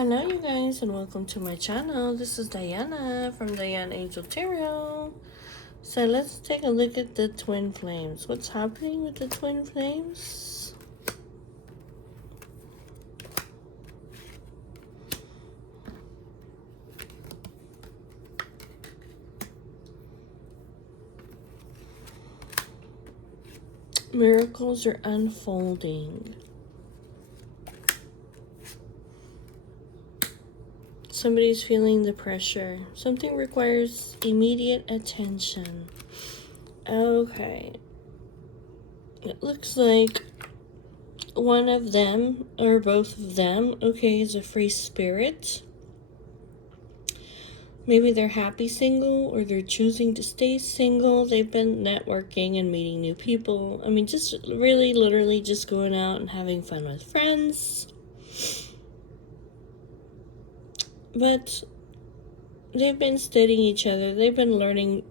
Hello you guys and welcome to my channel. This is Diana from Diana Angel Tarot. So let's take a look at the twin flames. What's happening with the twin flames? Miracles are unfolding. Somebody's feeling the pressure. Something requires immediate attention. Okay. It looks like one of them, or both of them, okay, is a free spirit. Maybe they're happy single, or they're choosing to stay single. They've been networking and meeting new people. I mean, just really, literally just going out and having fun with friends. But they've been studying each other. They've been learning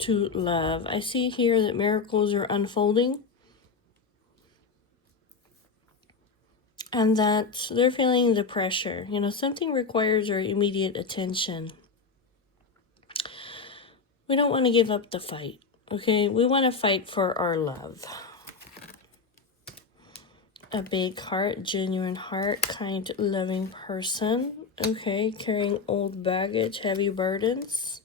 to love. I see here that miracles are unfolding. And that they're feeling the pressure. You know, something requires our immediate attention. We don't want to give up the fight, okay? We want to fight for our love. A big heart, genuine heart, kind, loving person. Okay, carrying old baggage, heavy burdens.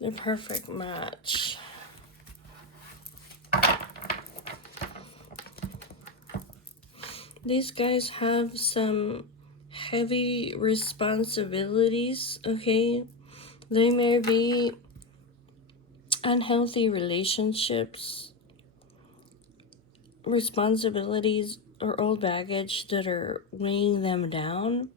The perfect match. These guys have some heavy responsibilities, okay? They may be unhealthy relationships, responsibilities, or old baggage that are weighing them down.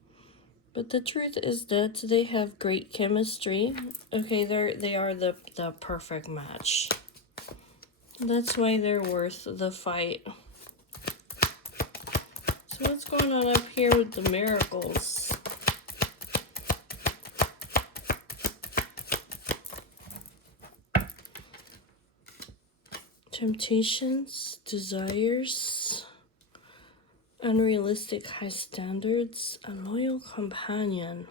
But the truth is that they have great chemistry. Okay, they are the perfect match. That's why they're worth the fight. So what's going on up here with the miracles? Temptations, desires, unrealistic high standards, a loyal companion.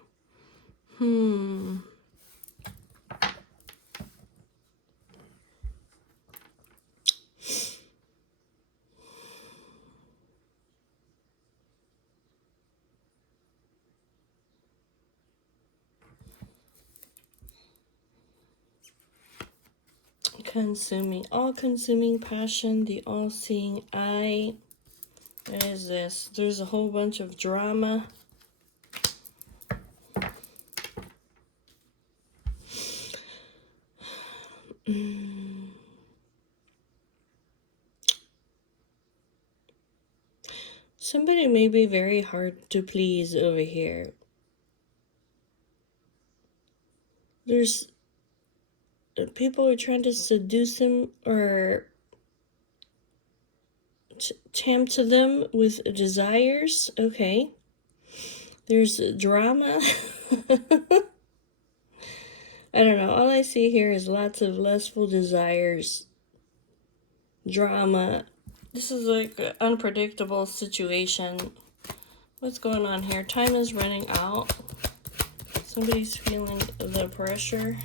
Consuming, all-consuming passion, the all-seeing eye. What is this? There's a whole bunch of drama. Somebody may be very hard to please over here. There's people are trying to seduce him or tempt them with desires. Okay. There's drama. I don't know. All I see here is lots of lustful desires. Drama. This is like an unpredictable situation. What's going on here? Time is running out. Somebody's feeling the pressure.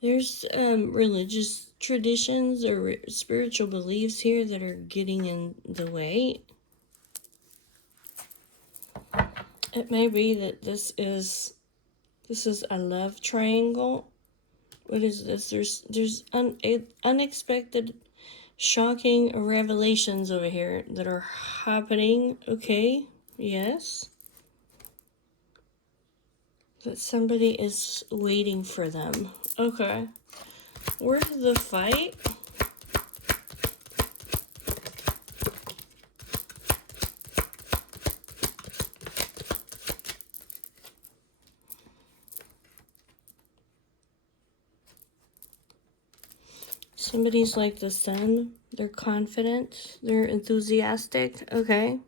There's religious traditions or spiritual beliefs here that are getting in the way. It may be that this is a love triangle. What is this? There's unexpected, shocking revelations over here that are happening. Okay, yes. That somebody is waiting for them. Okay. Where's the fight? Somebody's like the sun. They're confident. They're enthusiastic. Okay.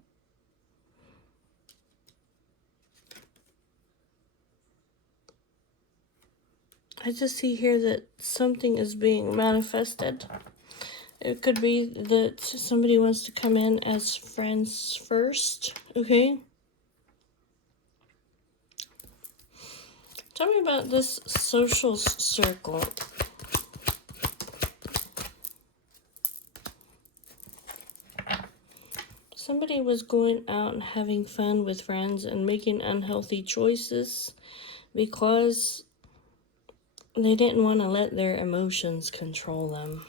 I just see here that something is being manifested. It could be that somebody wants to come in as friends first, okay? Tell me about this social circle. Somebody was going out and having fun with friends and making unhealthy choices because they didn't want to let their emotions control them.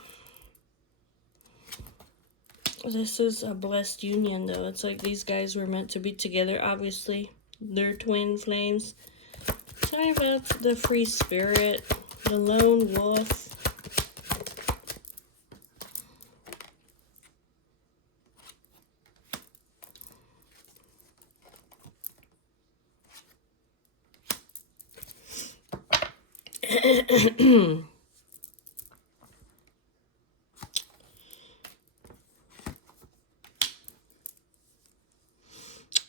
This is a blessed union, though. It's like these guys were meant to be together, obviously. They're twin flames. Tell me about the free spirit, the lone wolf.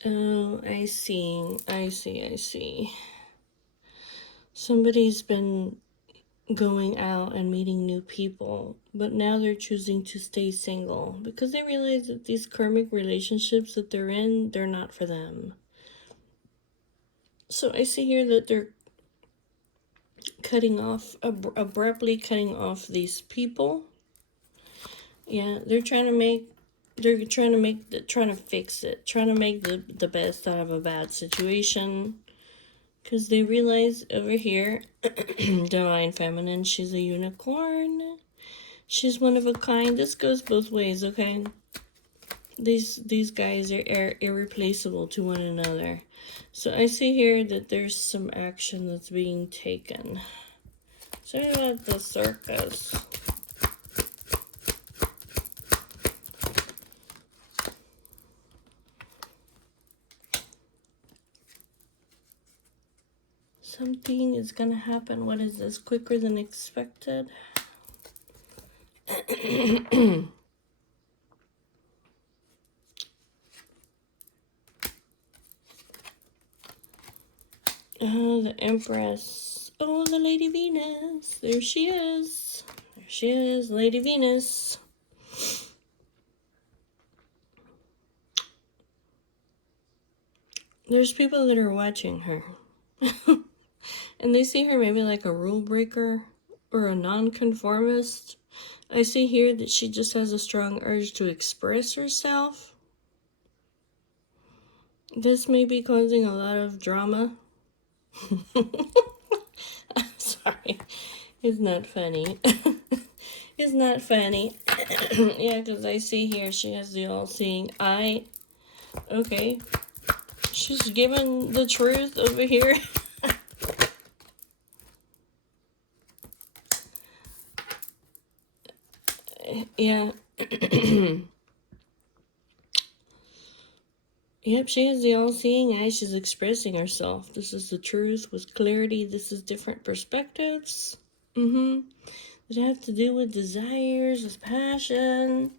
Oh, I see. Somebody's been going out and meeting new people, but now they're choosing to stay single because they realize that these karmic relationships that they're in, they're not for them. So I see here that they're abruptly cutting off these people. Yeah, trying to fix it, trying to make the best out of a bad situation. Because they realize over here, Divine Feminine, she's a unicorn. She's one of a kind. This goes both ways, okay? These guys are irreplaceable to one another. So I see here that there's some action that's being taken. Sorry about the circus. Something is gonna happen. What is this? Quicker than expected? Oh, the Empress. Oh, the Lady Venus. There she is. There she is, Lady Venus. There's people that are watching her. And they see her maybe like a rule breaker or a nonconformist. I see here that she just has a strong urge to express herself. This may be causing a lot of drama. I'm sorry. It's not funny. It's not funny. Yeah, because I see here she has the all-seeing eye. Okay. She's giving the truth over here. Yeah. Yep, she has the all-seeing eye. She's expressing herself. This is the truth with clarity. This is different perspectives. It have to do with desires, with passion.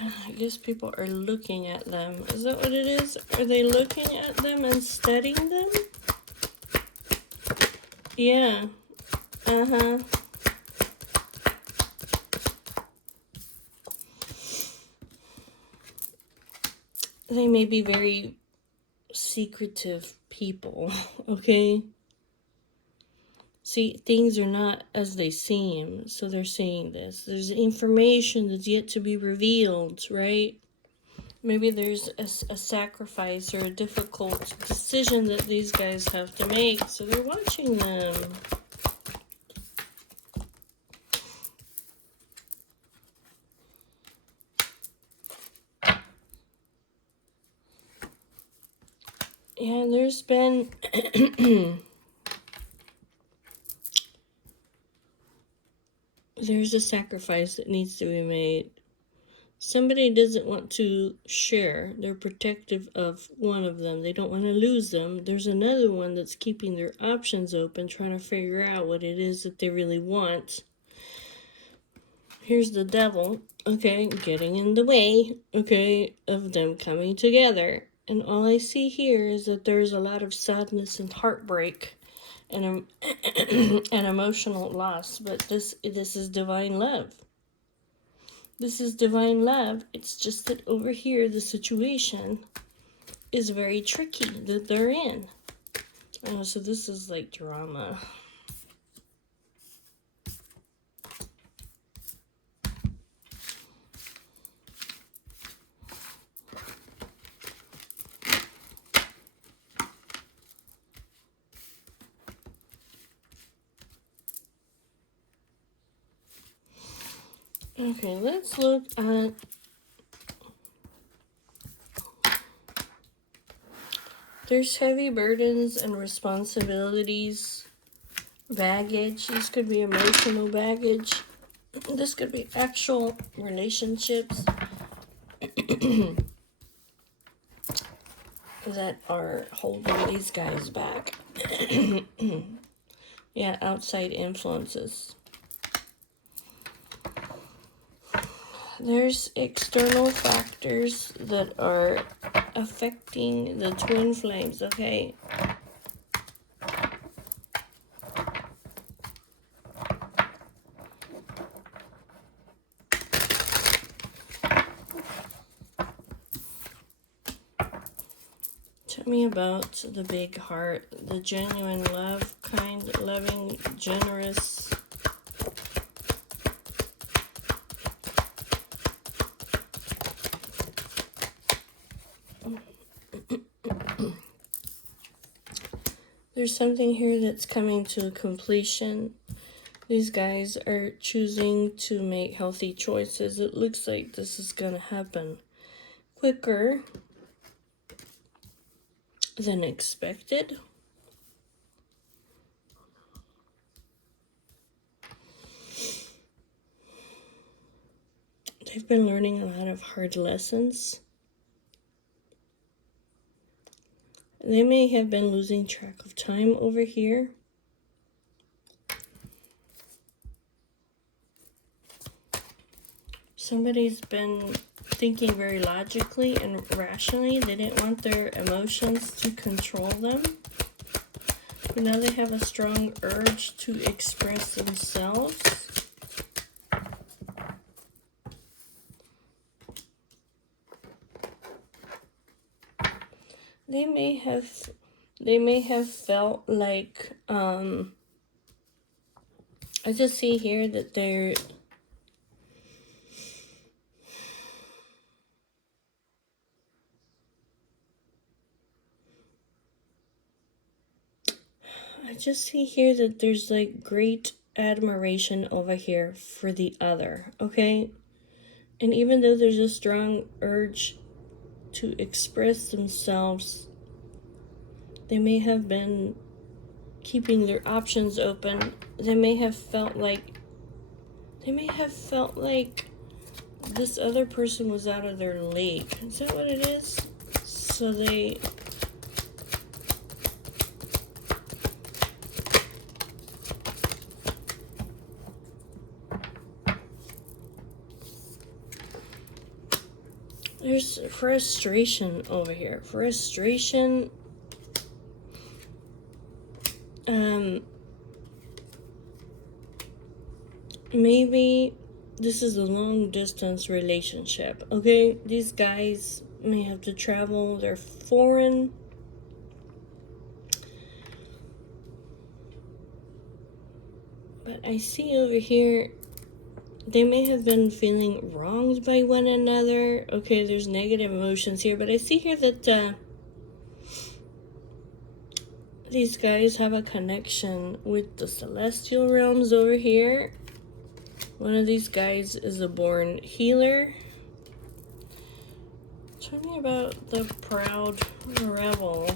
I guess people are looking at them. Is that what it is? Are they looking at them and studying them? Yeah. Uh-huh. They may be very secretive people, okay? See, things are not as they seem, so they're saying this. There's information that's yet to be revealed, right? Maybe there's a sacrifice or a difficult decision that these guys have to make, so they're watching them. Yeah, there's been there's a sacrifice that needs to be made. Somebody doesn't want to share. They're protective of one of them. They don't want to lose them. There's another one that's keeping their options open, trying to figure out what it is that they really want. Here's the devil, okay, getting in the way, okay, of them coming together. And all I see here is that there's a lot of sadness and heartbreak and an emotional loss. But this is divine love. This is divine love. It's just that over here, the situation is very tricky that they're in. Oh, so this is like drama. Okay, let's look at there's heavy burdens and responsibilities, baggage. This could be emotional baggage. This could be actual relationships that are holding these guys back. Yeah, outside influences. There's external factors that are affecting the twin flames, okay? Tell me about the big heart, the genuine love, kind, loving, generous. There's something here that's coming to completion. These guys are choosing to make healthy choices. It looks like this is going to happen quicker than expected. They've been learning a lot of hard lessons. They may have been losing track of time over here. Somebody's been thinking very logically and rationally. They didn't want their emotions to control them. But now they have a strong urge to express themselves. They may have felt like, I just see here that they're, I just see here that there's like great admiration over here for the other, okay? And even though there's a strong urge to express themselves, they may have been keeping their options open. They may have felt like this other person was out of their league. Is that what it is? So there's frustration over here. Frustration. Maybe this is a long distance relationship, okay? These guys may have to travel. They're foreign. But I see over here, they may have been feeling wronged by one another. Okay, there's negative emotions here, but I see here that these guys have a connection with the celestial realms over here. One of these guys is a born healer. Tell me about the proud rebel.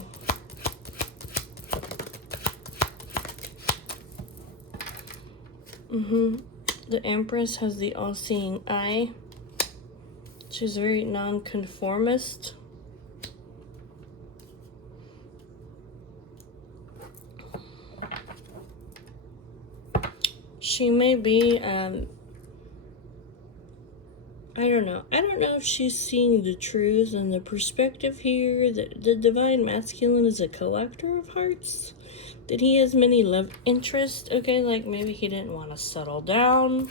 The Empress has the all-seeing eye. She's very non-conformist. She may be, I don't know. I don't know if she's seeing the truth and the perspective here. The divine masculine is a collector of hearts. that he has many love interests, okay? Like, maybe he didn't want to settle down.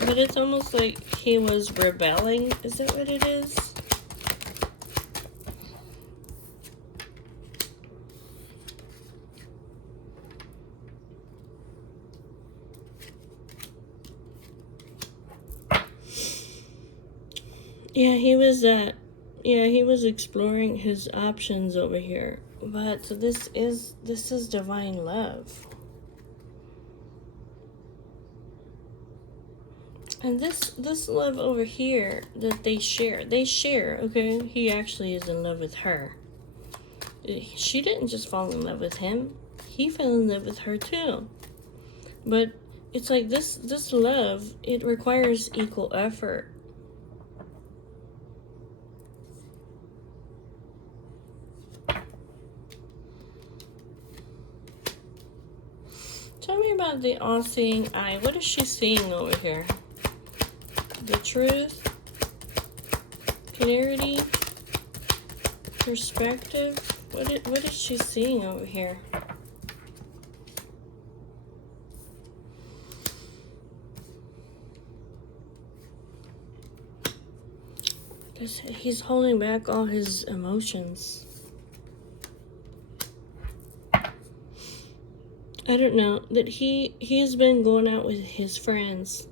But it's almost like he was rebelling. Is that what it is? Yeah, he was exploring his options over here. But this is divine love. And this love over here that they share, okay? He actually is in love with her. She didn't just fall in love with him. He fell in love with her too. But it's like this love, it requires equal effort. Tell me about the all-seeing eye. What is she seeing over here? The truth, clarity, perspective. What is she seeing over here? He's holding back all his emotions. I don't know, that he has been going out with his friends.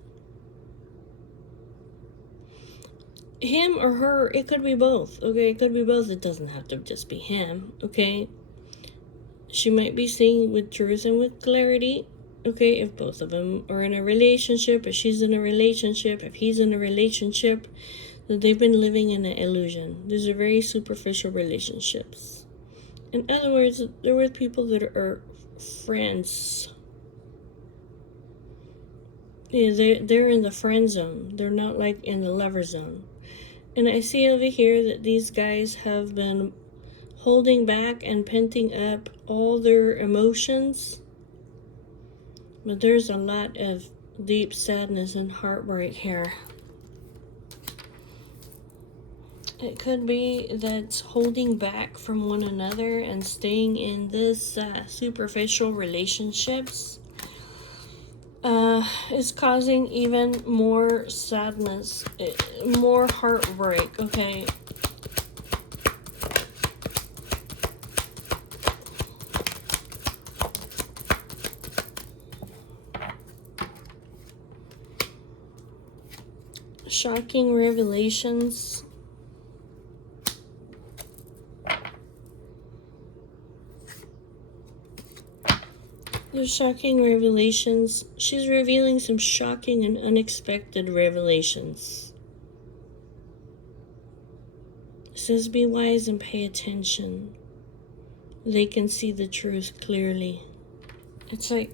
Him or her, it could be both, okay? It could be both. It doesn't have to just be him, okay? She might be seeing with truth and with clarity, okay? If both of them are in a relationship, if she's in a relationship, if he's in a relationship, that they've been living in an illusion. These are very superficial relationships. In other words, they're with people that are friends. Yeah, they're in the friend zone. They're not like in the lover zone. And I see over here that these guys have been holding back and penting up all their emotions. But there's a lot of deep sadness and heartbreak here. It could be that holding back from one another and staying in this superficial relationships is causing even more sadness, more heartbreak, okay? Shocking revelations. There's shocking revelations. She's revealing some shocking and unexpected revelations. It says, be wise and pay attention. They can see the truth clearly. It's like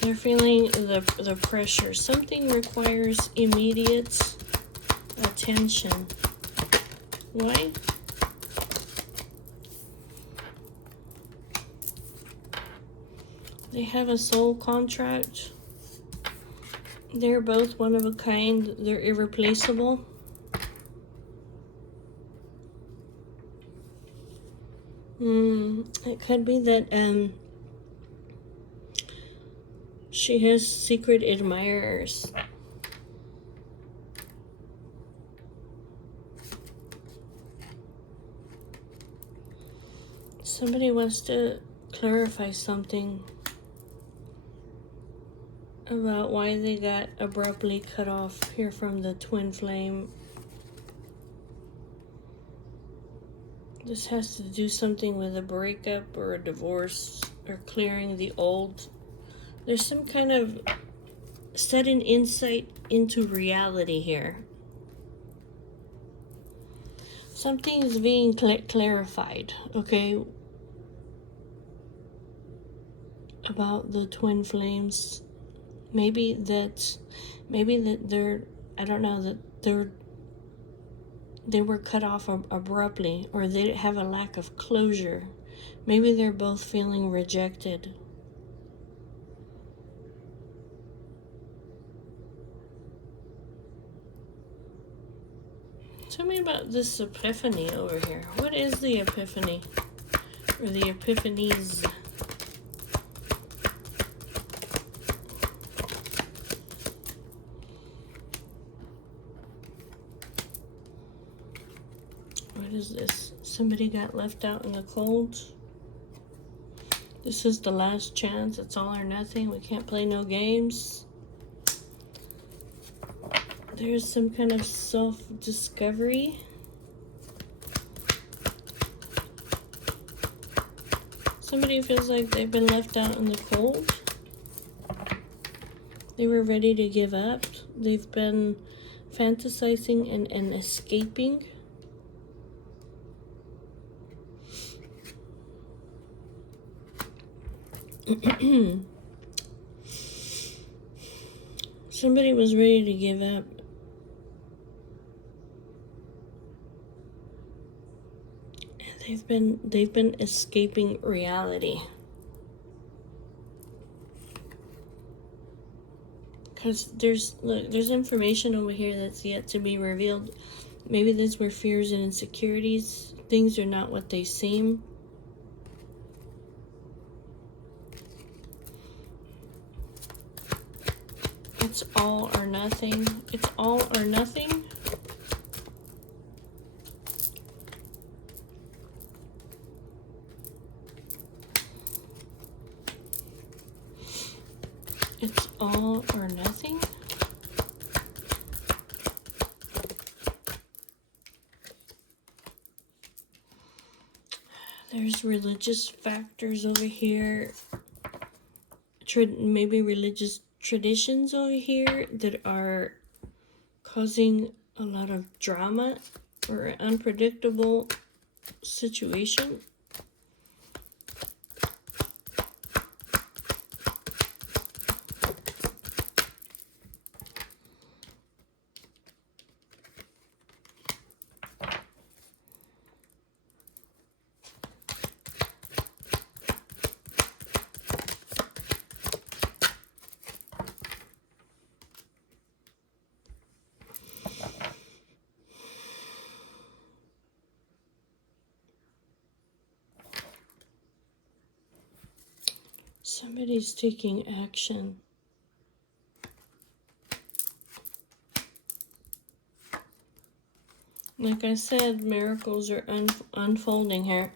they're feeling the pressure. Something requires immediate attention. Why? They have a soul contract. They're both one of a kind. They're irreplaceable. It could be that she has secret admirers. Somebody wants to clarify something about why they got abruptly cut off here from the twin flame. This has to do something with a breakup or a divorce or clearing the old. There's some kind of sudden insight into reality here. Something is being clarified, okay, about the twin flames. Maybe that they're, I don't know, that they were cut off abruptly, or they have a lack of closure. Maybe they're both feeling rejected. Tell me about this epiphany over here. What is the epiphany? or the epiphanies. What is this? Somebody got left out in the cold. This is the last chance. It's all or nothing. We can't play no games. There's some kind of self-discovery. Somebody feels like they've been left out in the cold. They were ready to give up. They've been fantasizing and escaping. Somebody was ready to give up. They've been escaping reality. Because there's information over here that's yet to be revealed. Maybe these were fears and insecurities. Things are not what they seem. It's all or nothing. It's all or nothing. It's all or nothing. There's religious factors over here. Maybe religious traditions over here that are causing a lot of drama or an unpredictable situation. Somebody's taking action. Like I said, miracles are unfolding here.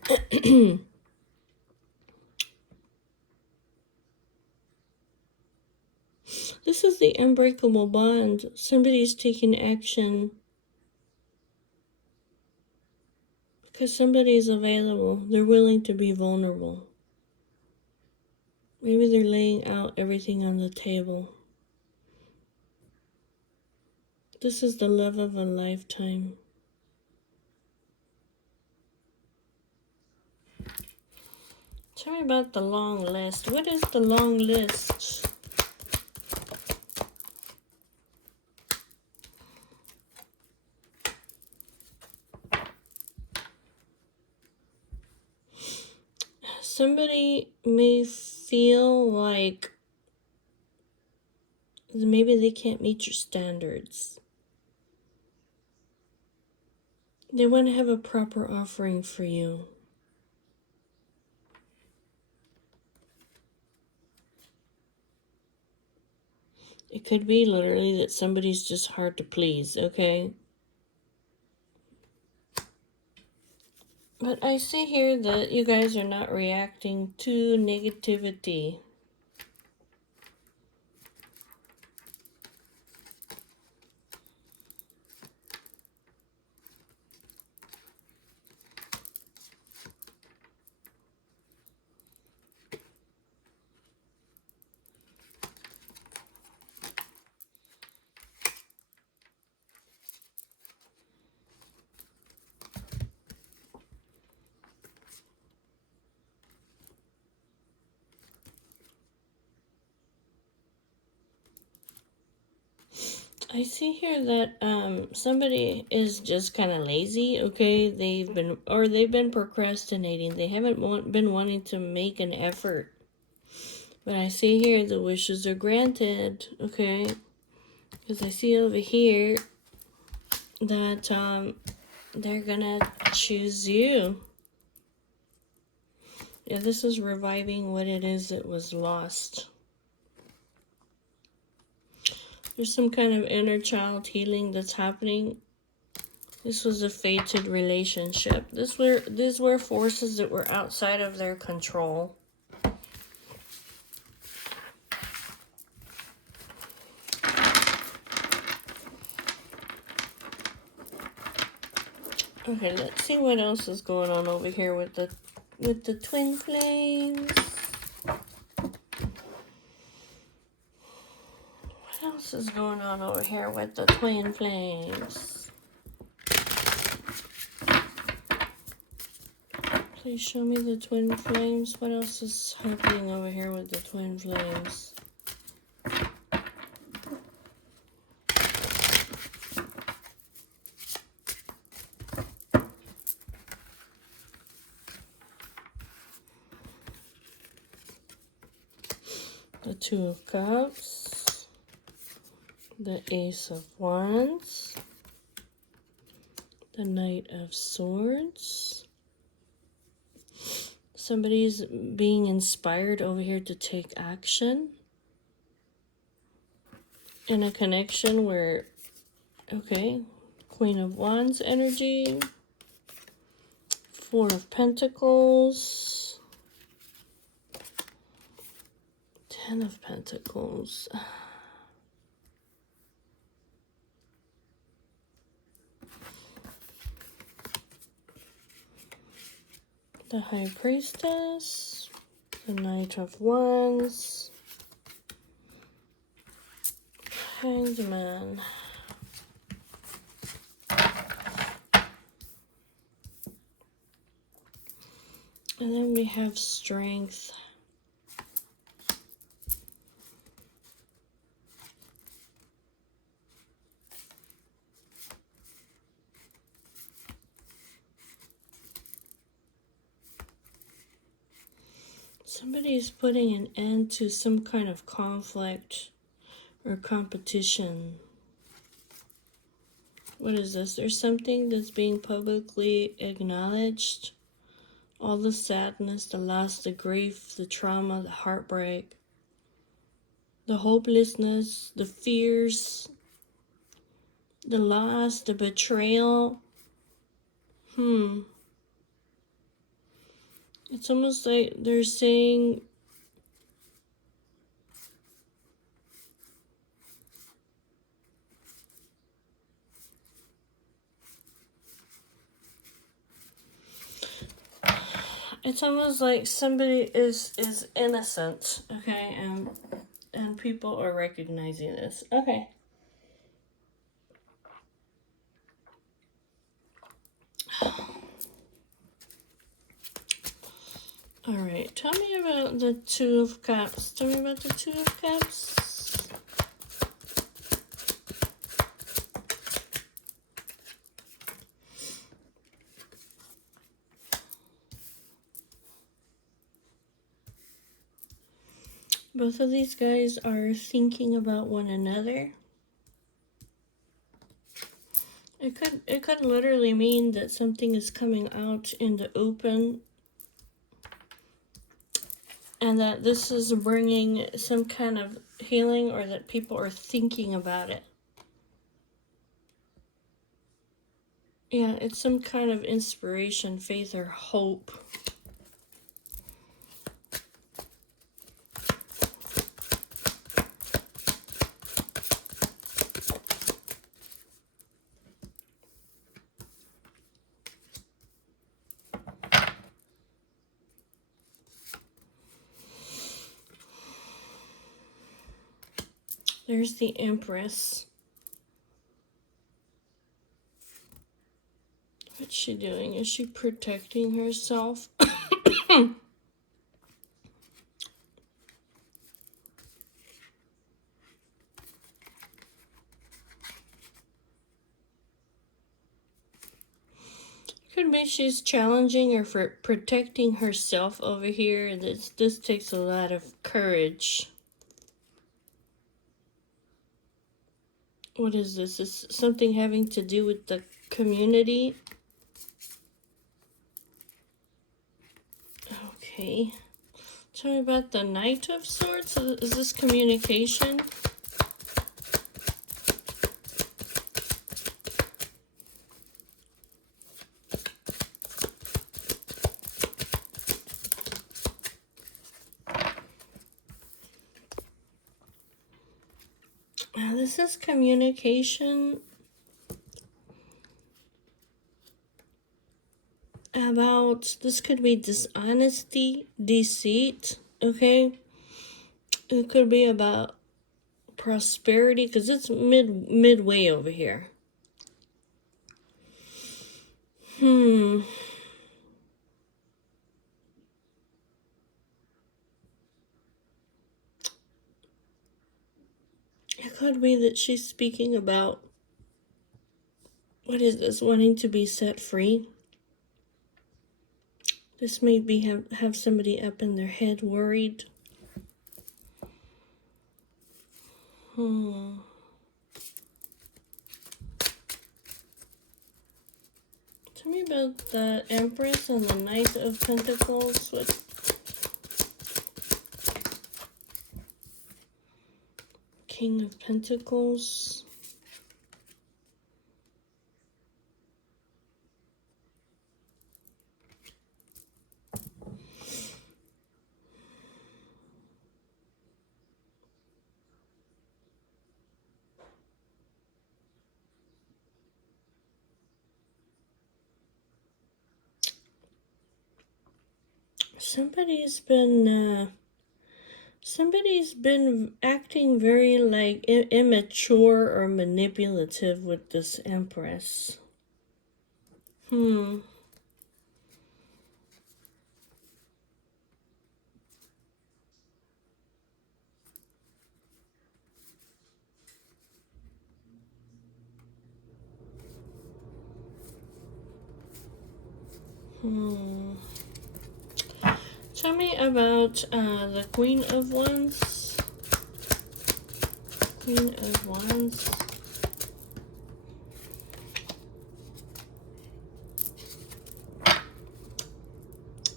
This is the unbreakable bond. Somebody's taking action because somebody is available. They're willing to be vulnerable. Maybe they're laying out everything on the table. This is the love of a lifetime. Tell me about the long list. What is the long list? Somebody may feel like maybe they can't meet your standards. They want to have a proper offering for you. It could be literally that somebody's just hard to please, okay? But I see here that you guys are not reacting to negativity. I see here that somebody is just kind of lazy, okay? They've been procrastinating. They haven't been wanting to make an effort. But I see here the wishes are granted, okay? Because I see over here that they're gonna choose you. Yeah, this is reviving what it is that was lost. There's some kind of inner child healing that's happening. This was a fated relationship. These were forces that were outside of their control. Okay, let's see what else is going on over here with the twin flames. What else is going on over here with the twin flames? Please show me the twin flames. What else is happening over here with the twin flames? The Two of Cups, the Ace of Wands, the Knight of Swords. Somebody's being inspired over here to take action in a connection where, okay, Queen of Wands energy, Four of Pentacles, Ten of Pentacles. The High Priestess, the Knight of Wands, Hanged Man. And then we have Strength. Somebody's putting an end to some kind of conflict or competition. What is this? There's something that's being publicly acknowledged. All the sadness, the loss, the grief, the trauma, the heartbreak, the hopelessness, the fears, the loss, the betrayal. It's almost like they're saying, it's almost like somebody is innocent, okay, and people are recognizing this. Okay. All right, tell me about the Two of Cups. Tell me about the Two of Cups. Both of these guys are thinking about one another. It could literally mean that something is coming out in the open, and that this is bringing some kind of healing, or that people are thinking about it. Yeah, it's some kind of inspiration, faith, or hope. There's the Empress. What's she doing? Is she protecting herself? Could be she's challenging or for protecting herself over here. This takes a lot of courage. What is this? Is something having to do with the community? Okay. Tell me about the Knight of Swords. Is this communication? This is communication about, this could be dishonesty, deceit, okay? It could be about prosperity, because it's midway over here. It could be that she's speaking about, what is this, wanting to be set free. This may be have somebody up in their head worried. Tell me about the Empress and the Knight of Pentacles. What? King of Pentacles. Somebody's been acting very like immature or manipulative with this Empress. Tell me about the Queen of Wands. Queen of Wands.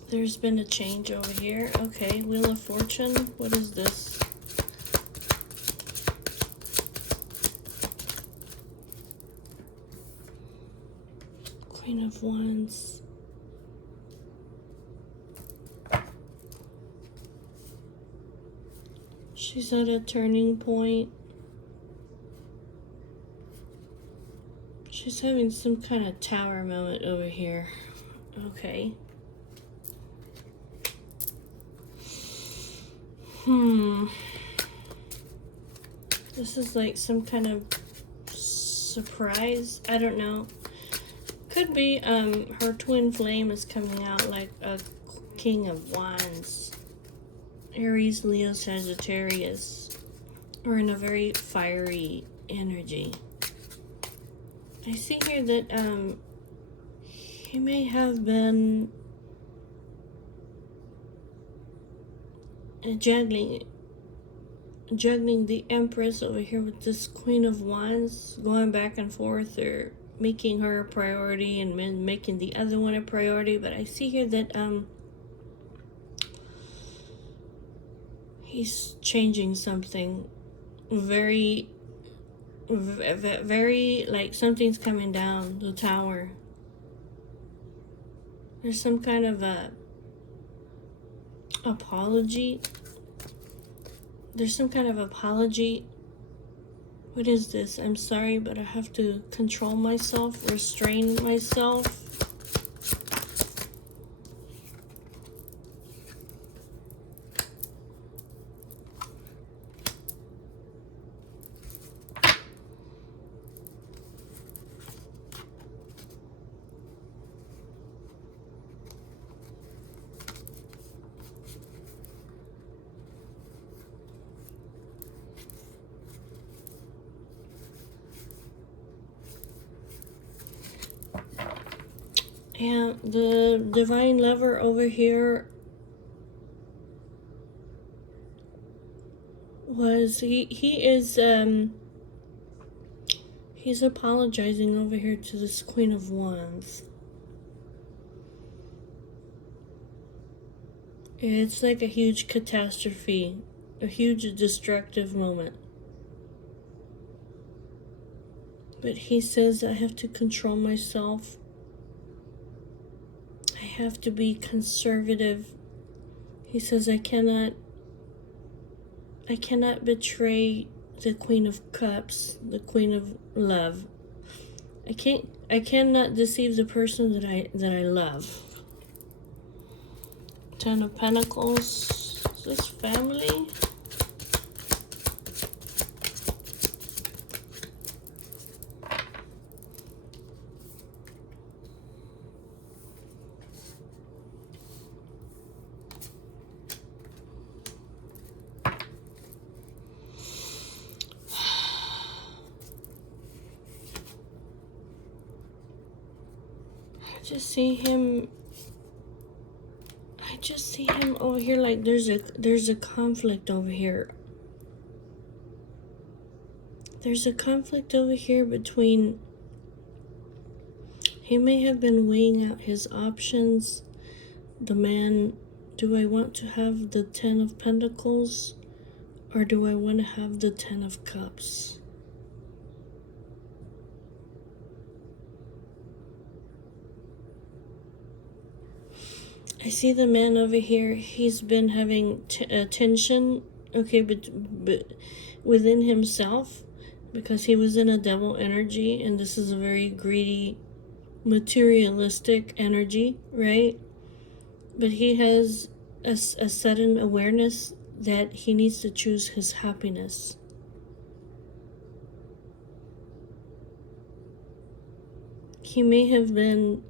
There's been a change over here. Okay, Wheel of Fortune. What is this? Queen of Wands. She's at a turning point. She's having some kind of tower moment over here. Okay. This is like some kind of surprise. I don't know. Could be her twin flame is coming out like a King of Wands. Aries, Leo, Sagittarius. Or in a very fiery energy. I see here that he may have been juggling the Empress over here with this Queen of Wands, going back and forth, or making her a priority and then making the other one a priority. But I see here that he's changing something very like something's coming down the tower. There's some kind of a apology. There's some kind of apology. What is this? I'm sorry, but I have to control myself, restrain myself. And the Divine Lover over here was he's apologizing over here to this Queen of Wands. It's like a huge catastrophe, a huge destructive moment. But he says I have to control myself. I have to be conservative. He says I cannot betray the Queen of Cups, the Queen of Love. I cannot deceive the person that I love. Ten of Pentacles. Is this family? I just see him over here, like there's a conflict over here. There's a conflict over here between, he may have been weighing out his options. The man, do I want to have the Ten of Pentacles or do I want to have the Ten of Cups? I see the man over here, he's been having tension, okay, but within himself, because he was in a devil energy, and this is a very greedy, materialistic energy, right? But he has a sudden awareness that he needs to choose his happiness. He may have been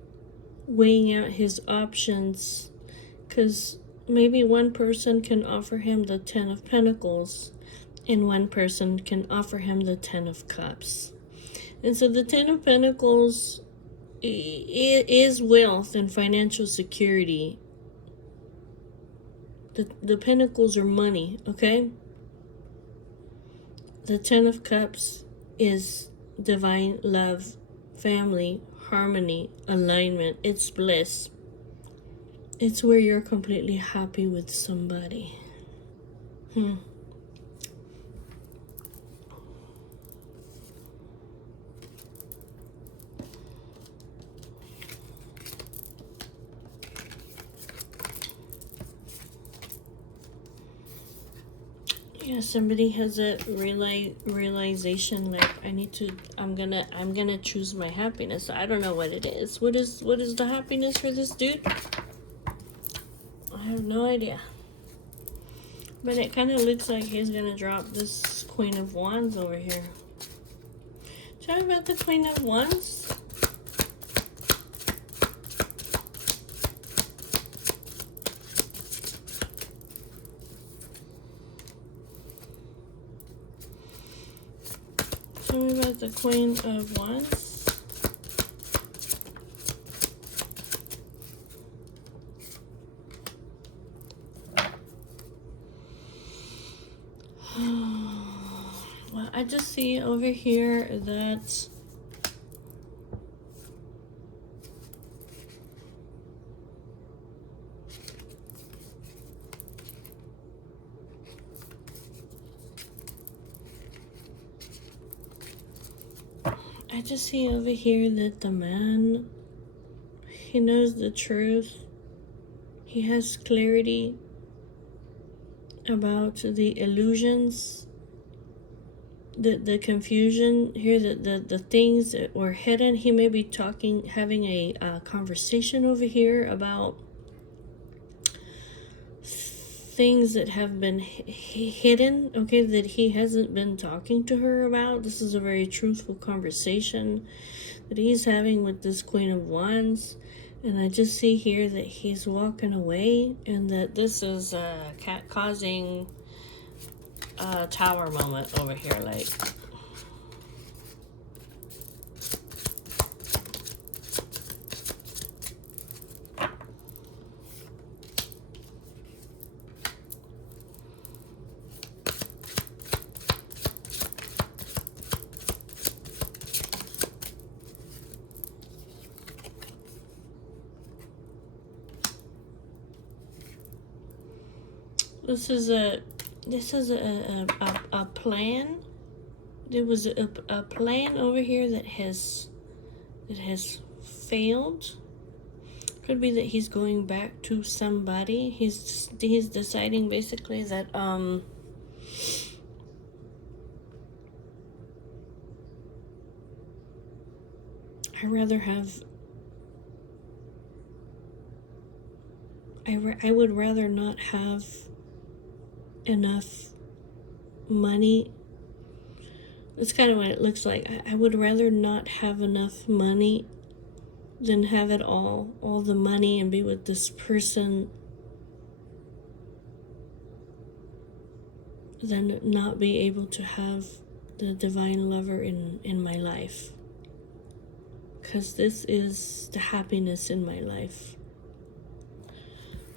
weighing out his options, because maybe one person can offer him the Ten of Pentacles and one person can offer him the Ten of Cups. And so the Ten of Pentacles is wealth and financial security. The Pentacles are money, okay? The Ten of Cups is divine love, family, harmony, alignment. It's bliss. It's where you're completely happy with somebody. Yeah, somebody has a realization, like I'm gonna choose my happiness. I don't know what it is. What is the happiness for this dude? I have no idea. But it kind of looks like he's gonna drop this Queen of Wands over here. Tell me about the Queen of Wands. Tell me about the Queen of Wands. Well, I just see over here that the man, he knows the truth. He has clarity about the illusions, the confusion here, the things that were hidden. He may be having a conversation over here about things that have been hidden, okay, that he hasn't been talking to her about. This is a very truthful conversation that he's having with this Queen of Wands. And I just see here that he's walking away, and that this is causing a tower moment over here, like This is a plan. There was a plan over here that has failed. Could be that he's going back to somebody. He's deciding basically that I would rather not have enough money. That's kind of what it looks like. I would rather not have enough money than have it all the money, and be with this person than not be able to have the divine lover in my life. Because this is the happiness in my life.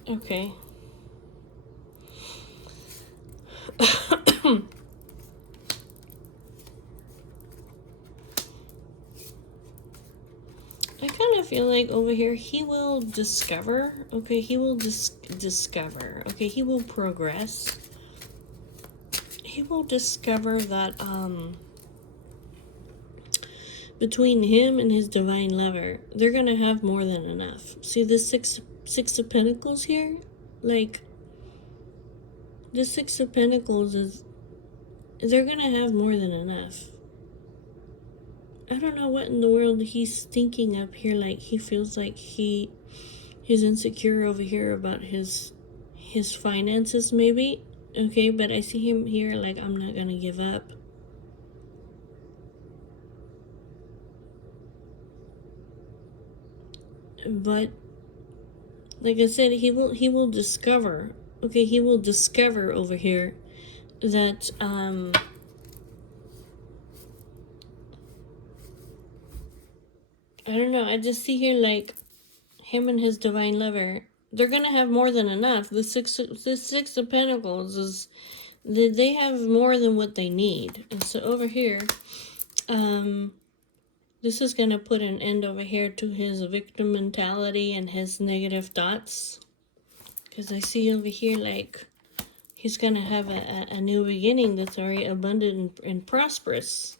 Okay. I kind of feel like over here he will discover. Okay, he will discover. Okay, he will progress. He will discover that between him and his divine lover, they're gonna have more than enough. See this six of Pentacles here? Like, the Six of Pentacles is, they're gonna have more than enough. I don't know what in the world he's thinking up here. Like, he feels like he's insecure over here about his finances, maybe. Okay, but I see him here like, I'm not gonna give up. But like I said, he will discover. Okay, he will discover over here that I don't know. I just see here like him and his divine lover. They're gonna have more than enough. The six of Pentacles is they have more than what they need. And so over here, this is gonna put an end over here to his victim mentality and his negative thoughts. Because I see over here like he's gonna have a new beginning that's very abundant and prosperous.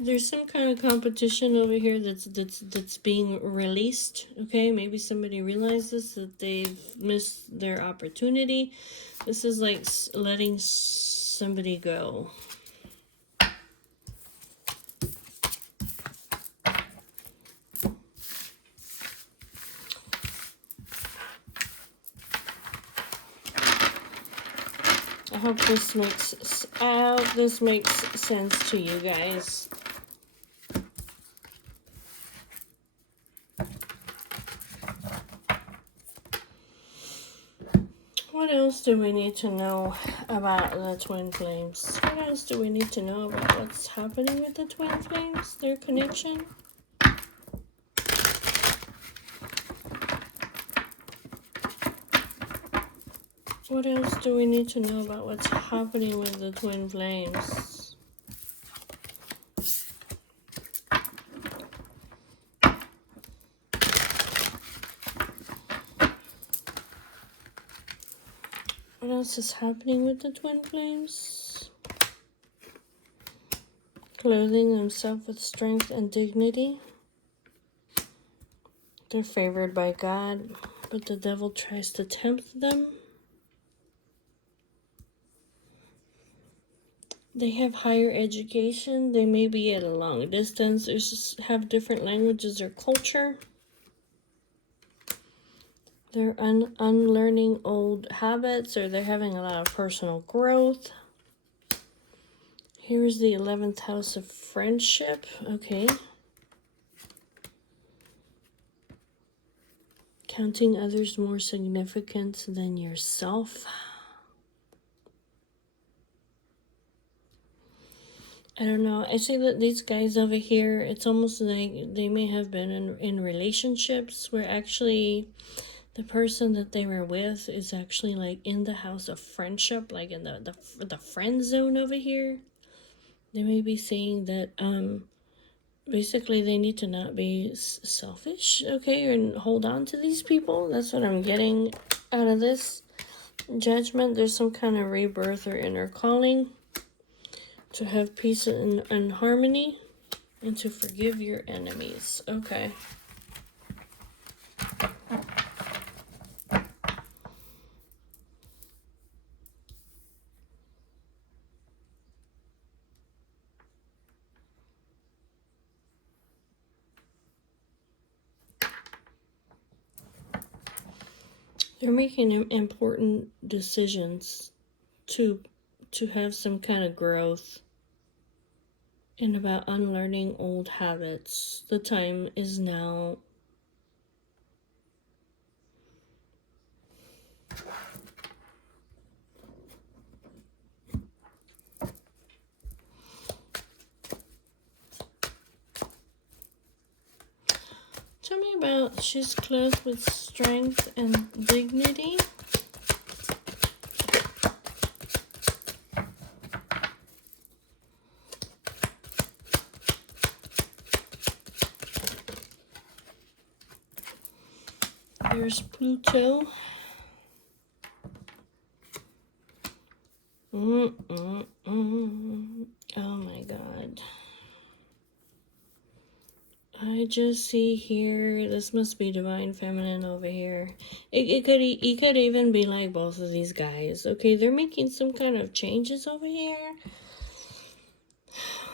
There's some kind of competition over here that's being released. Okay, maybe somebody realizes that they've missed their opportunity. This is like letting somebody go. I hope this makes sense to you guys. What else do we need to know about the twin flames? What else do we need to know about what's happening with the twin flames? Their connection? What else do we need to know about what's happening with the twin flames? What else is happening with the twin flames? Clothing themselves with strength and dignity. They're favored by God, but the devil tries to tempt them. They have higher education. They may be at a long distance or just have different languages or culture. They're unlearning old habits, or they're having a lot of personal growth. Here's the 11th house of friendship. Okay. Counting others more significant than yourself. I don't know. I see that these guys over here, it's almost like they may have been in relationships where actually the person that they were with is actually like in the house of friendship, like in the friend zone over here. They may be saying that, basically they need to not be selfish, okay, and hold on to these people. That's what I'm getting out of this Judgment. There's some kind of rebirth or inner calling to have peace and harmony and to forgive your enemies. Okay. They're making important decisions to have some kind of growth and about unlearning old habits. The time is now. Tell me about she's clothed with strength and dignity. There's Pluto. Oh my God. I just see here, this must be Divine Feminine over here. It could even be like both of these guys. Okay, they're making some kind of changes over here.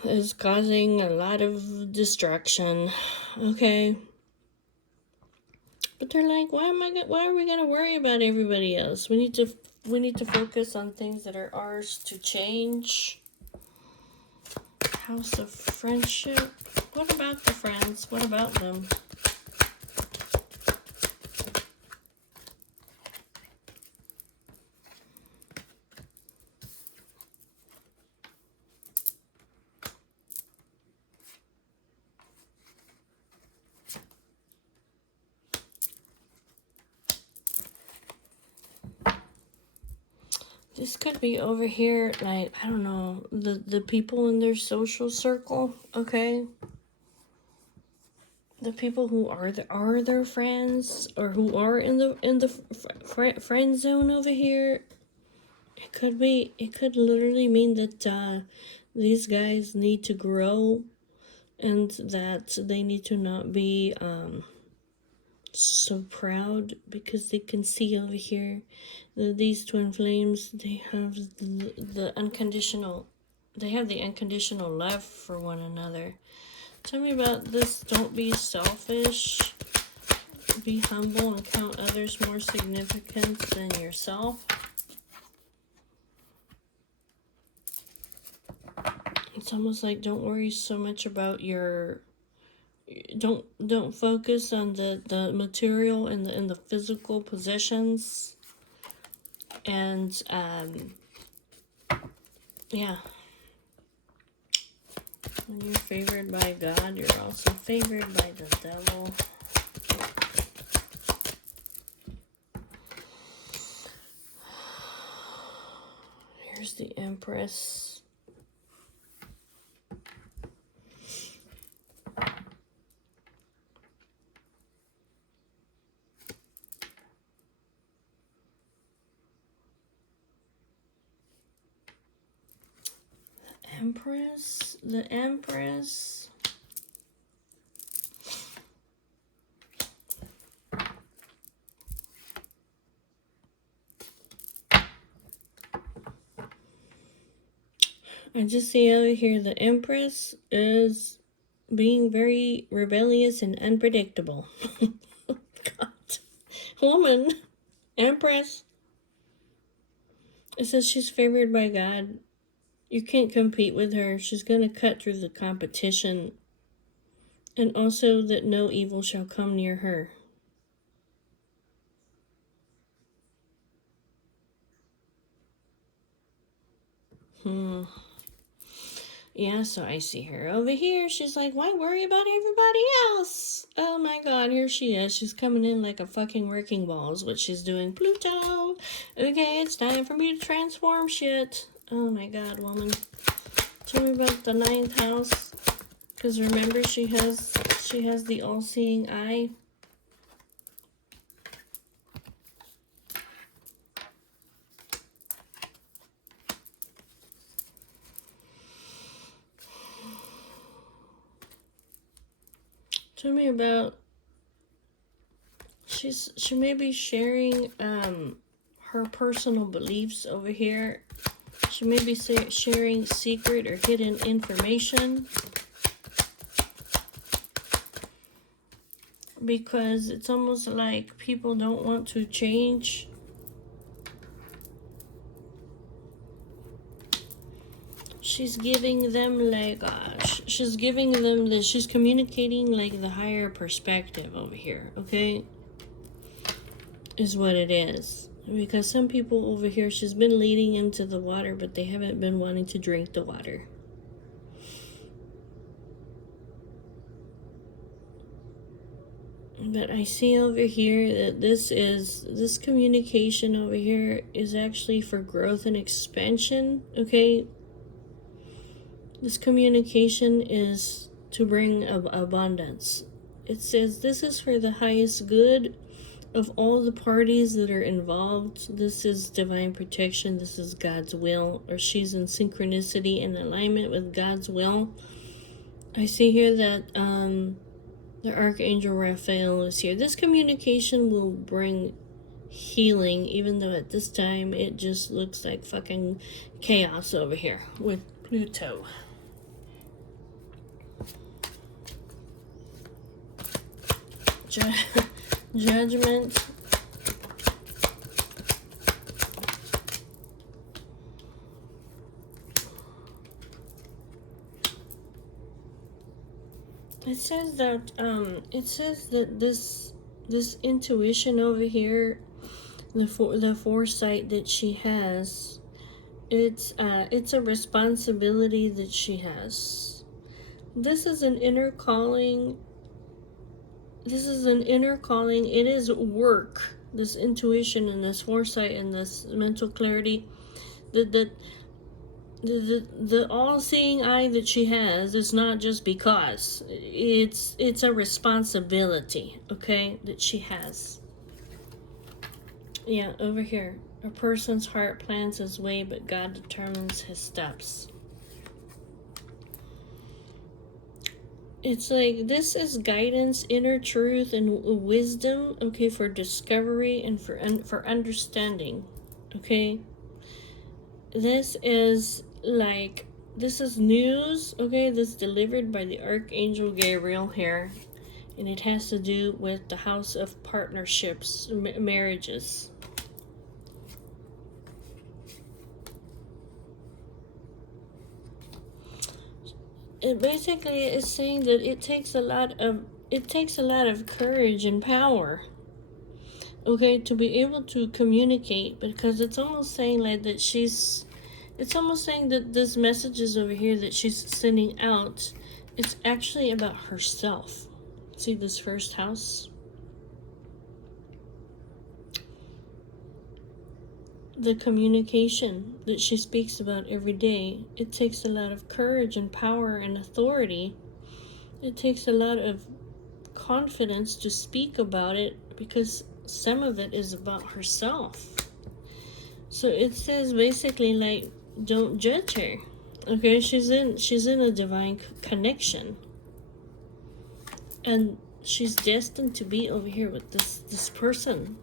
It's causing a lot of destruction. Okay. But they're like, why are we gonna worry about everybody else? We need to focus on things that are ours to change. House of Friendship. What about the friends? What about them? This could be over here, like, I don't know, the people in their social circle, okay? The people who are their friends, or who are in the friend zone over here. It could literally mean that these guys need to grow, and that they need to not be so proud, because they can see over here that these twin flames, they have the unconditional love for one another. Tell me about this. Don't be selfish. Be humble and count others more significant than yourself. It's almost like, don't worry so much about your, don't focus on the material and the physical possessions. And yeah, when you're favored by God, you're also favored by the devil. Here's the Empress. The Empress. I just see over here the Empress is being very rebellious and unpredictable. God. Woman. Empress. It says she's favored by God. You can't compete with her. She's going to cut through the competition. And also that no evil shall come near her. Yeah, so I see her over here. She's like, why worry about everybody else? Oh my God, here she is. She's coming in like a fucking wrecking ball is what she's doing. Pluto! Okay, it's time for me to transform shit. Oh my God, woman. Tell me about the 9th house. Because remember, she has the all-seeing eye. Tell me about, she may be sharing her personal beliefs over here. She may be sharing secret or hidden information. Because it's almost like people don't want to change. She's giving them like, she's giving them this, she's communicating like the higher perspective over here, okay? Is what it is. Because some people over here, she's been leading into the water, but they haven't been wanting to drink the water. But I see over here that this communication over here is actually for growth and expansion, okay? This communication is to bring abundance. It says this is for the highest good of all the parties that are involved. This is divine protection. This is God's will, or she's in synchronicity and alignment with God's will. I see here that the Archangel Raphael is here. This communication will bring healing, even though at this time it just looks like fucking chaos over here with Pluto. Judgment. It says that this intuition over here, the foresight that she has, it's a responsibility that she has. This is an inner calling. This is an inner calling. It is work. This intuition and this foresight and this mental clarity, the all-seeing eye that she has is not just because. It's a responsibility, okay, that she has. Yeah, over here. A person's heart plans his way, but God determines his steps. It's like this is guidance, inner truth, and wisdom, okay, for discovery and for understanding, okay? This is like, this is news, okay, this delivered by the Archangel Gabriel here, and it has to do with the house of partnerships, marriages. It basically is saying that it takes a lot of courage and power, okay, to be able to communicate, because it's almost saying like that it's almost saying that this messages over here that she's sending out, it's actually about herself. See this first house? The communication that she speaks about every day, it takes a lot of courage and power and authority. It takes a lot of confidence to speak about it, because some of it is about herself. So it says basically like, don't judge her, okay? She's in a divine connection, and she's destined to be over here with this person.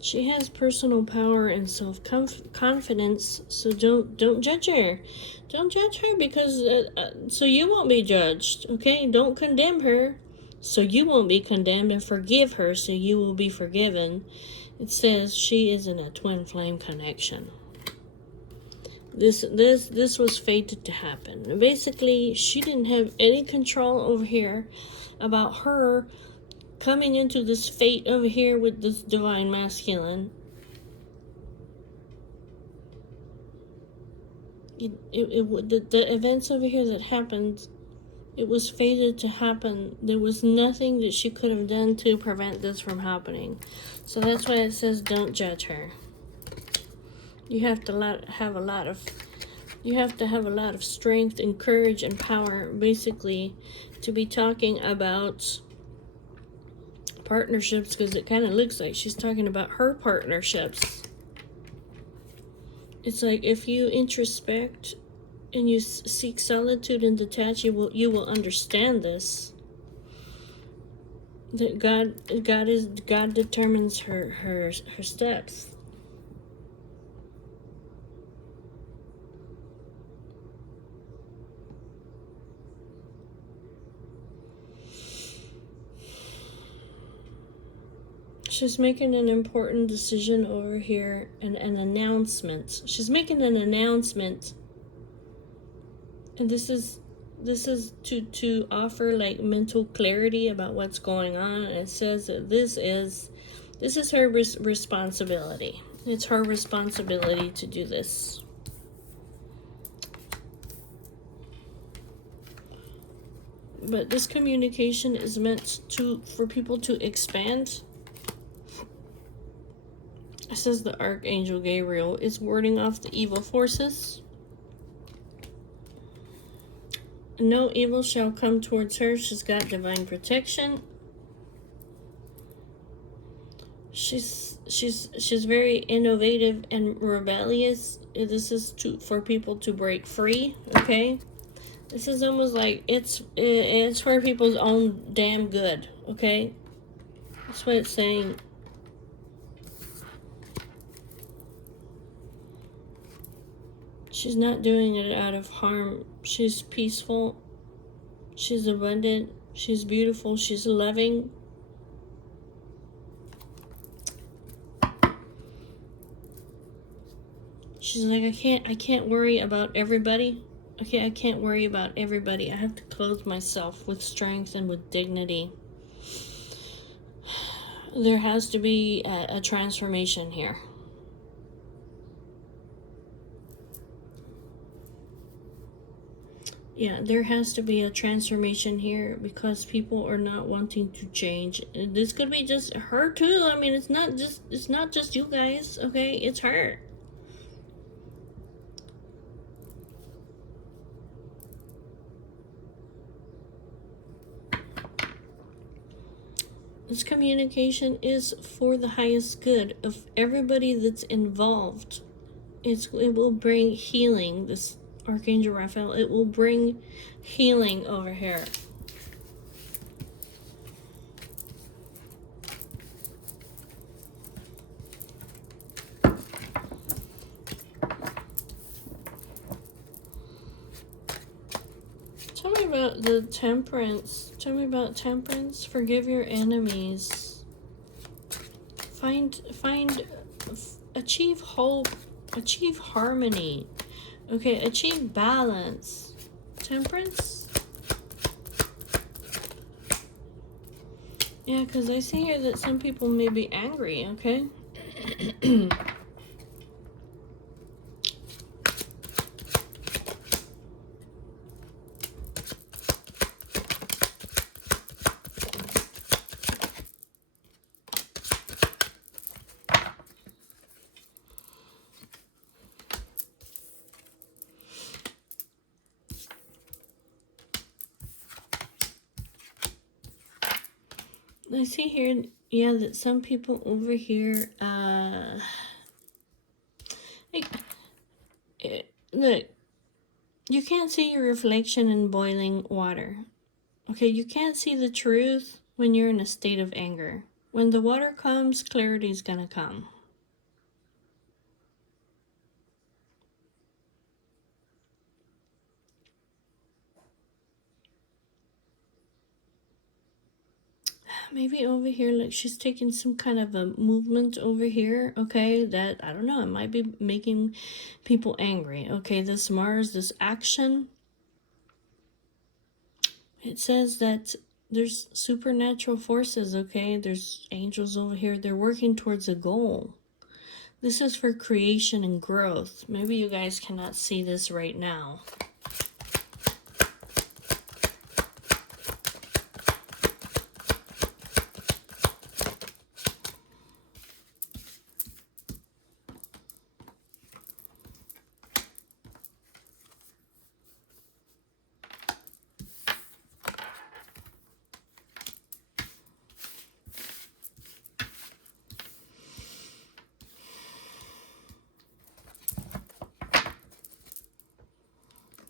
She has personal power and self-confidence, so don't judge her. Don't judge her, because so you won't be judged, okay? Don't condemn her, so you won't be condemned, and forgive her, so you will be forgiven. It says she is in a twin flame connection. This was fated to happen. Basically, she didn't have any control over here about her coming into this fate over here with this divine masculine. The events over here that happened, It was fated to happen. There was nothing that she could have done to prevent this from happening. So that's why it says don't judge her. You have to have a lot of strength and courage and power, basically, to be talking about partnerships, because it kind of looks like she's talking about her partnerships. It's like if you introspect and you seek solitude and detach, you will understand this. That God determines her steps. She's making an important decision over here, and an announcement. She's making an announcement, and this is to offer like mental clarity about what's going on. It says that this is her responsibility. It's her responsibility to do this. But this communication is meant for people to expand. It says the Archangel Gabriel is warding off the evil forces. No evil shall come towards her. She's got divine protection. She's very innovative and rebellious. This is for people to break free. Okay, this is almost like it's for people's own damn good. Okay, that's what it's saying. She's not doing it out of harm. She's peaceful. She's abundant. She's beautiful. She's loving. She's like, I can't worry about everybody. Okay, I can't worry about everybody. I have to clothe myself with strength and with dignity. There has to be a transformation here. Yeah, there has to be a transformation here because people are not wanting to change. This could be just her too. I mean, it's not just you guys, okay? It's her. This communication is for the highest good of everybody that's involved. It will bring healing. This Archangel Raphael, it will bring healing over here. Tell me about the temperance. Tell me about temperance. Forgive your enemies. Achieve hope. Achieve harmony. Okay, achieve balance. Temperance? Yeah, because I see here that some people may be angry, okay? I see here, yeah, that some people over here, look, you can't see your reflection in boiling water. Okay, you can't see the truth when you're in a state of anger. When the water comes, clarity's gonna come. Maybe over here, like she's taking some kind of a movement over here, okay, that, I don't know, it might be making people angry. Okay, this Mars, this action, it says that there's supernatural forces, okay, there's angels over here, they're working towards a goal. This is for creation and growth. Maybe you guys cannot see this right now.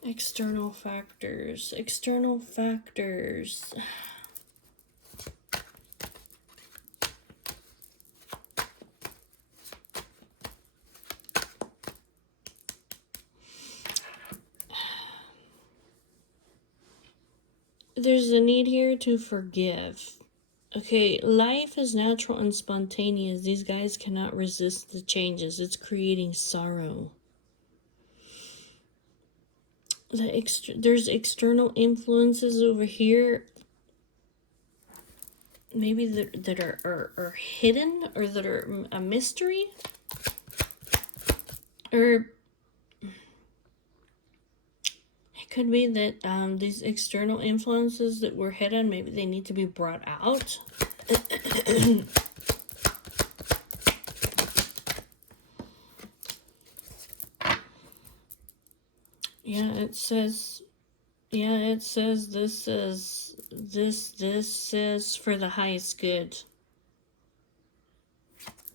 External factors. External factors. There's a need here to forgive. Okay, life is natural and spontaneous. These guys cannot resist the changes. It's creating sorrow. There's external influences over here. Maybe that are hidden, or that are a mystery. Or it could be that these external influences that were hidden, maybe they need to be brought out. it says this is for the highest good.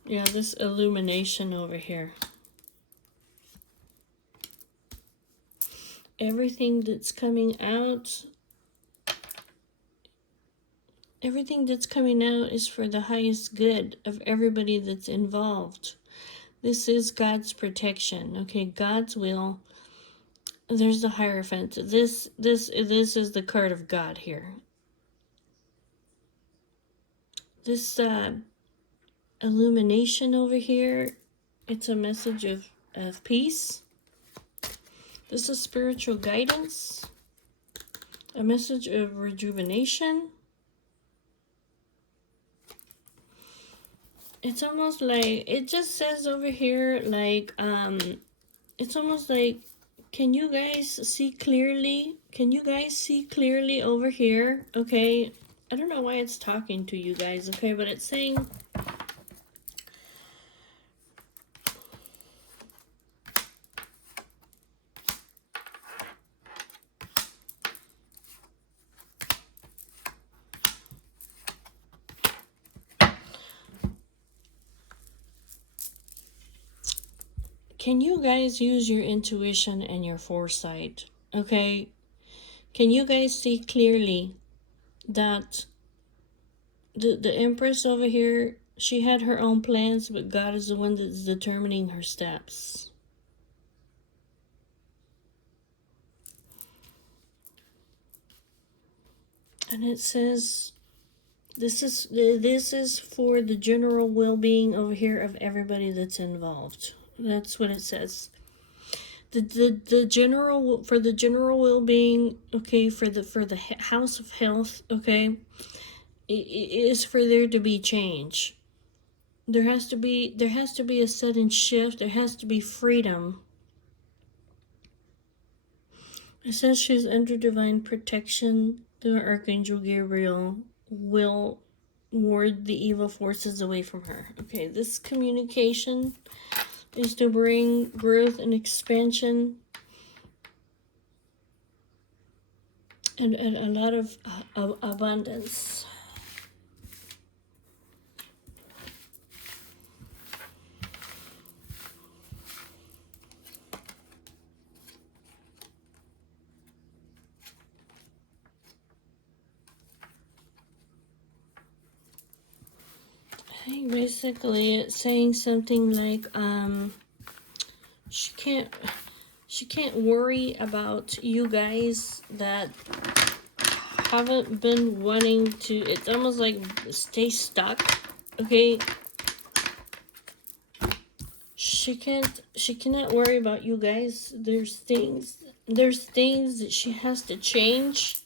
Yeah, this illumination over here. Everything that's coming out is for the highest good of everybody that's involved. This is God's protection. Okay, God's will. There's the Hierophant. This is the card of God here. This illumination over here, it's a message of peace. This is spiritual guidance. A message of rejuvenation. It's almost like, it just says over here, like, it's almost like, can you guys see clearly? Can you guys see clearly over here? Okay, I don't know why it's talking to you guys, okay, but it's saying, can you guys use your intuition and your foresight? Okay? Can you guys see clearly that the Empress over here, she had her own plans, but God is the one that's determining her steps. And it says, this is for the general well-being over here of everybody that's involved. That's what it says. The general, for the general well-being, okay, for the house of health, okay, it is for there to be change. There has to be a sudden shift. There has to be freedom. It says she's under divine protection. The Archangel Gabriel will ward the evil forces away from her. Okay, this communication is to bring growth and expansion and a lot of abundance. I think basically it's saying something like she can't worry about you guys that haven't been wanting to, it's almost like stay stuck, okay? She cannot worry about you guys. There's things that she has to change.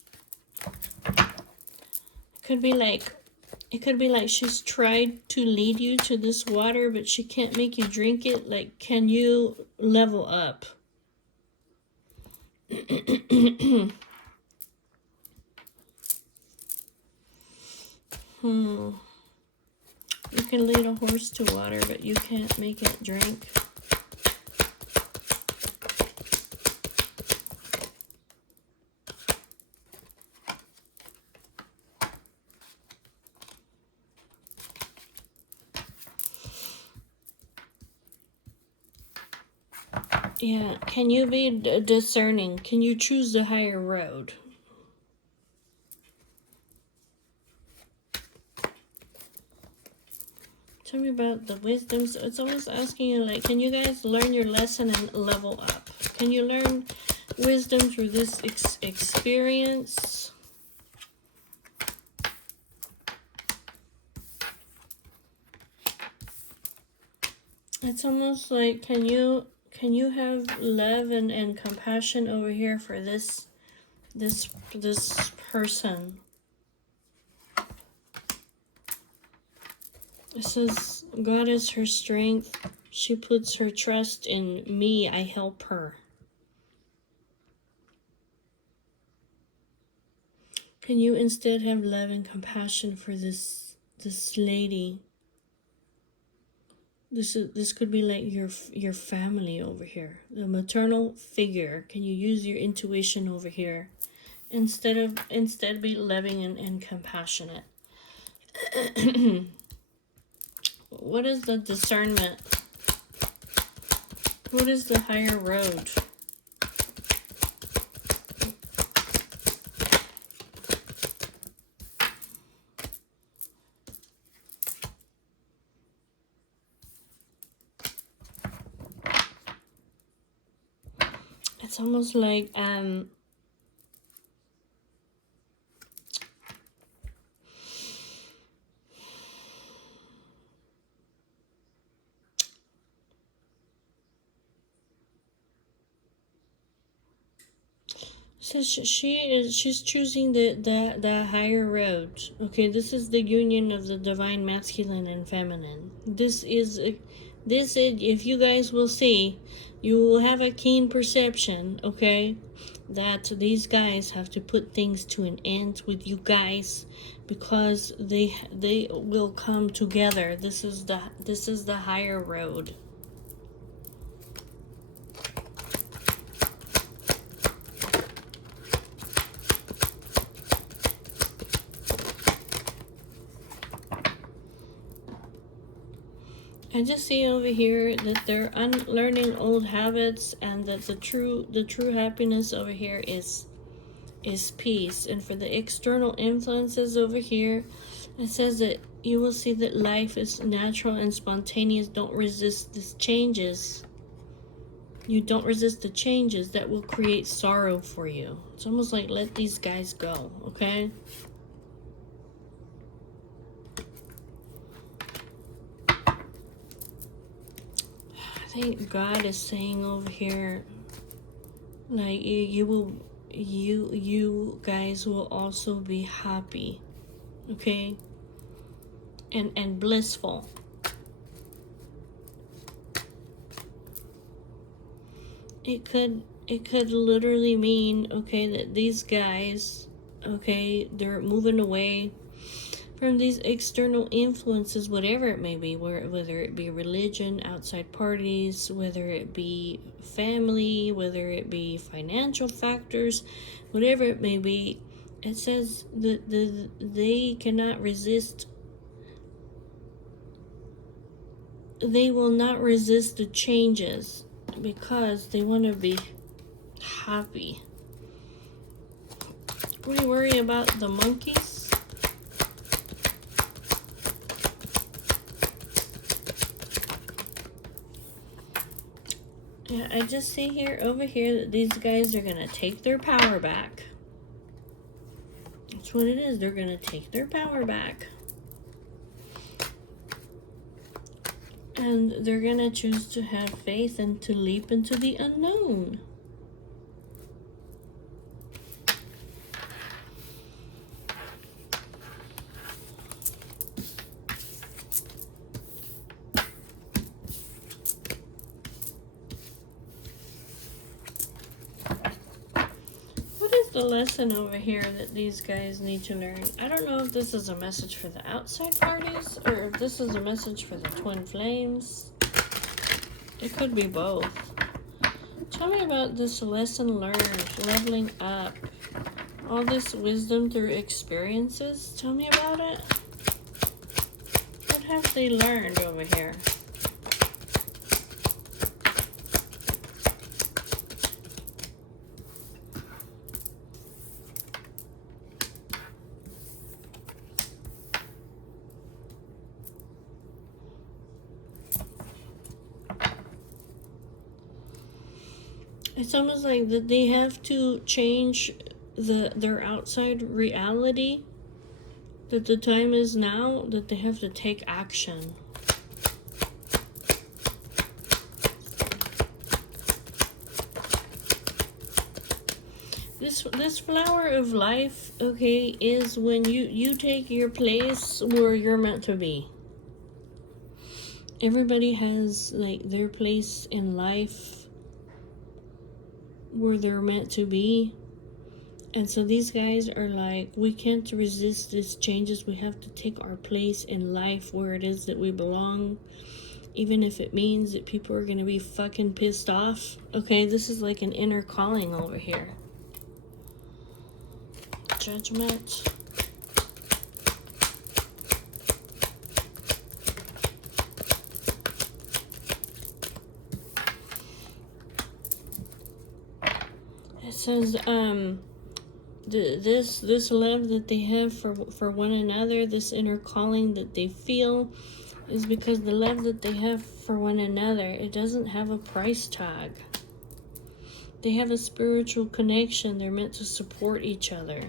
It could be like she's tried to lead you to this water, but she can't make you drink it. Like, can you level up? You can lead a horse to water, but you can't make it drink. Yeah, can you be discerning? Can you choose the higher road? Tell me about the wisdom. So it's almost asking you, like, can you guys learn your lesson and level up? Can you learn wisdom through this experience? It's almost like, can you have love and compassion over here for this person? It says, God is her strength. She puts her trust in me. I help her. Can you instead have love and compassion for this lady? This could be like your family over here, the maternal figure. Can you use your intuition over here instead be loving and compassionate? What is the discernment? What is the higher road? It's almost like says she's choosing the higher road. Okay, this is the union of the divine masculine and feminine. This is if you guys will see, you will have a keen perception, okay, that these guys have to put things to an end with you guys because they will come together. This is the higher road. I just see over here that they're unlearning old habits, and that the true happiness over here is peace. And for the external influences over here, it says that you will see that life is natural and spontaneous. Don't resist these changes. You don't resist the changes that will create sorrow for you. It's almost like, let these guys go, okay? I think God is saying over here, like, you guys will also be happy, okay, and blissful. It could literally mean, okay, that these guys, okay, they're moving away from these external influences, whatever it may be, whether it be religion, outside parties, whether it be family, whether it be financial factors, whatever it may be. It says that they cannot resist. They will not resist the changes because they want to be happy. What do you worry about the monkeys? Yeah, I just see here, over here, that these guys are going to take their power back. That's what it is. They're going to take their power back. And they're going to choose to have faith and to leap into the unknown. The lesson over here that these guys need to learn. I don't know if this is a message for the outside parties or if this is a message for the twin flames. It could be both. Tell me about this lesson learned, leveling up, all this wisdom through experiences. Tell me about it. What have they learned over here? It's almost like that they have to change their outside reality, that the time is now, that they have to take action. This flower of life, okay, is when you take your place where you're meant to be. Everybody has like their place in life where they're meant to be. And so these guys are like, we can't resist these changes. We have to take our place in life where it is that we belong, even if it means that people are going to be fucking pissed off. Okay, this is like an inner calling over here. Judgment. It says, this love that they have for one another, this inner calling that they feel, is because the love that they have for one another, it doesn't have a price tag. They have a spiritual connection. They're meant to support each other.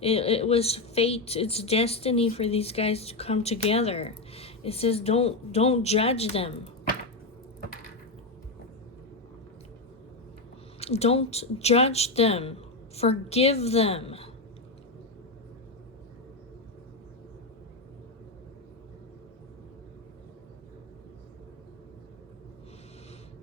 It was fate. It's destiny for these guys to come together. It says don't judge them. Don't judge them. Forgive them.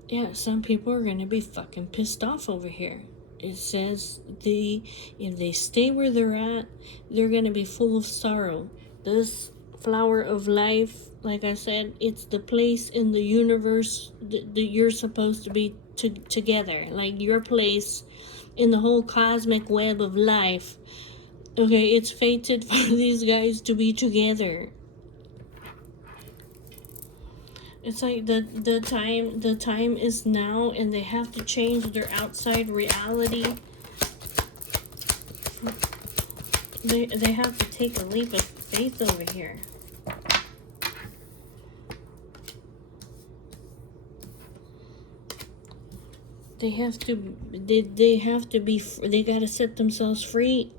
Yeah, some people are going to be fucking pissed off over here. It says if they stay where they're at, they're going to be full of sorrow. This flower of life, like I said, it's the place in the universe that you're supposed to be together. Like your place in the whole cosmic web of life. Okay, it's fated for these guys to be together. It's like the time is now, and they have to change their outside reality. They have to take a leap of faith over here. They have to they gotta set themselves free.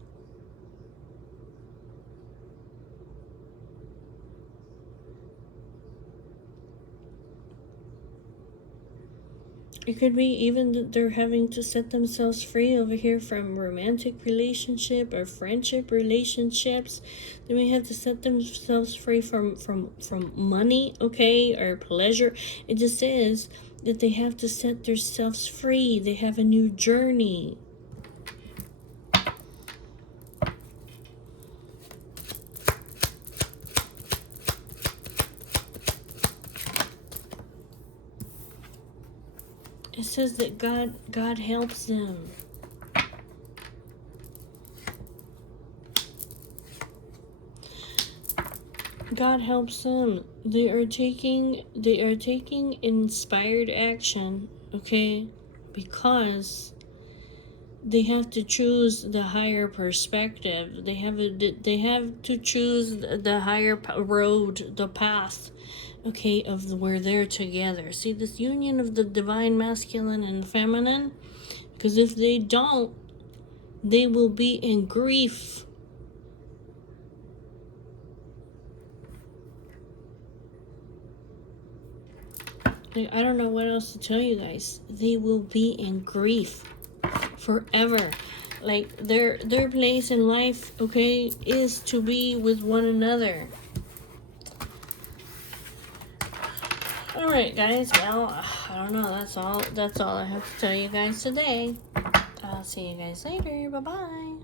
It could be even that they're having to set themselves free over here from romantic relationship or friendship relationships. They may have to set themselves free from money, okay, or pleasure. It just says that they have to set themselves free. They have a new journey. It says that God helps them. God helps them. They are taking inspired action, okay? Because they have to choose the higher perspective. They have to choose the higher road, the path, okay, of where they're together. See this union of the divine masculine and feminine? Because if they don't, they will be in grief. I don't know what else to tell you guys. They will be in grief forever. Like their place in life, okay, is to be with one another. All right, guys. Well, I don't know. That's all I have to tell you guys today. I'll see you guys later. Bye bye.